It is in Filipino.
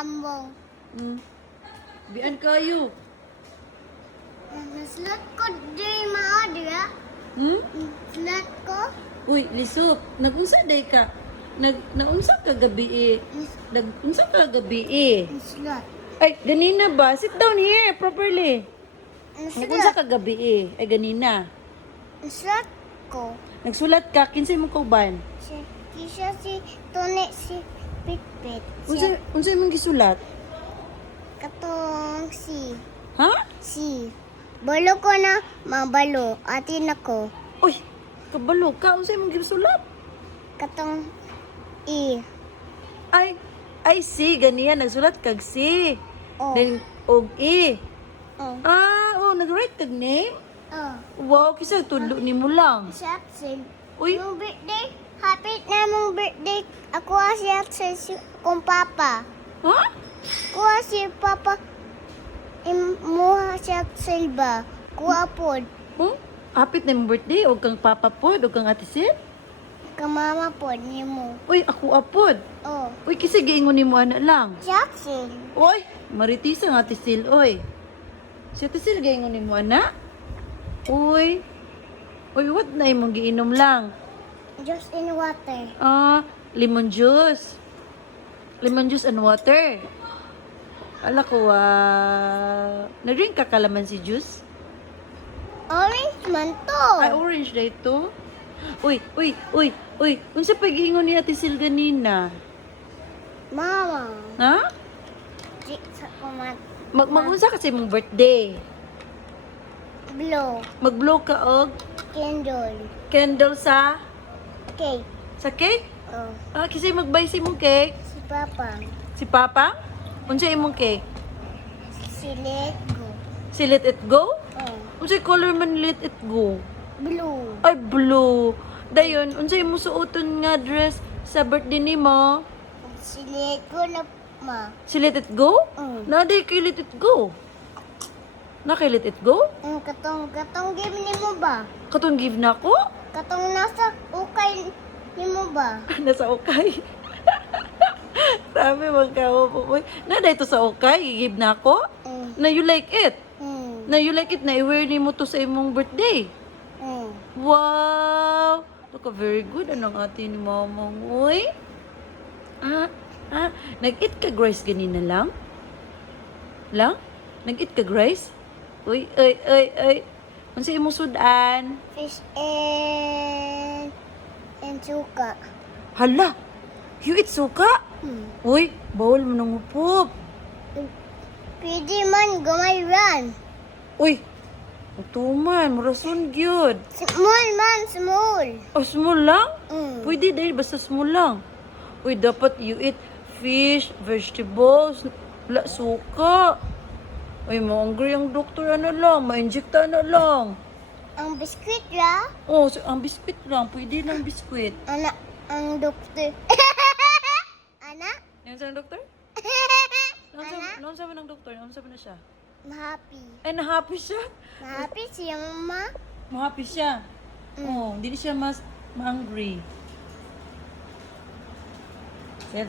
ambong. Bian kayo. Naslat ko di maadya. Naslat ko. Uy, Lisop, nagunsa day ka? Naunsa ka gabi Nagunsa ka gabi Naslat. Ay, ganina ba? Sit down here properly. Nagunsa ka gabi Ay, ganina. Naslat ko. Nagsulat ka, kinsay mo kauban? Kisha si Tone si Pitpit. Unsay mong gisulat? Katong si. Ha? Si. Balo ko na mabalo. Atin ako. Uy, kabalo ka. Unsay mong gisulat? Katong I. Ay, si, ganiya. Nagsulat kag si. Oh. Then, og i. Oh. Nag-write kag name? Oh. Wow, kisa tulo ni mo lang. Shapsil. Uy. Yung birthday. Happy na mong birthday. Ako si Shapsil si kong papa. Ha? Kuha si papa. Imuha Shapsil ba? Kuha po. Oh? Hapit na yung birthday, o kang papa pod, o kang ate Sil? Kamama po ni mo. Uy, ako apod. Oh. Uy, kasi giingon ni mo anak lang. Shapsil. Uy, maritisa nga ate Sil, oy. Si ate Sil giingon ni mo anak? Uy, what na imong giinom lang? Just in water. Lemon juice. Lemon juice and water. Ala ko, na-drink ka kalamansi juice? Orange man to. Ay, orange na ito. Uy. Unsa pag-iingon ni ate Sil ganina? Mama. Ha? Di sa kumat. Mag-unsa kasi mong birthday? Blow. Mag-blow ka og Candle. candle sa Okay. cake? Oh. Kasi mag-buy si mong cake. Si papa. Si Papa? Unsa imong cake? Si Lego. Si Let It Go? Oh. Unsa color man Let It Go? Blue. Ay, blue. Dayon, unsa imong suoton nga dress sa birthday nimo? Si Lego na ma. Si Let It Go? Naday kay Let It Go. Na kay Let It Go? Katong game ni mo ba? Katong give na ko? Katong nasa ukay ni mo ba? Nasa okay. Sabi mong kaupo. Na dito sa okay, gigib na ako. Na you like it. Na you like it, na i-wear ni mo to sa imong birthday. Wow! Look, very good. Anong ate ni mama mo? Uy? Nag-eat ka rice ganina lang? Lang? Nag-eat ka rice? Uy. Ano sa imong sudan? Fish and suka. Hala! You eat suka? Uy, bawal mo nang upop. Pwede man gamay ran. Uy, utuman, murason gyud. Small man, small. Oh, small lang? Mm. Pwede dahil basta small lang. Uy, dapat you eat fish, vegetables, wala suka. Uy, ma-hungry ang doktor lang, ma-injecta lang. Ang biskwit ra. Oh, ang biskwit lang, pwede lang biskwit. Anak, ang doktor. Anak? Yan sa doktor? Noon sabi ng doktor, noon sabi na siya? Happy. Ay, na-happy siya. Happy siya, mama. Ma-happy siya. Oh, hindi siya mas ma-hungry. Yan,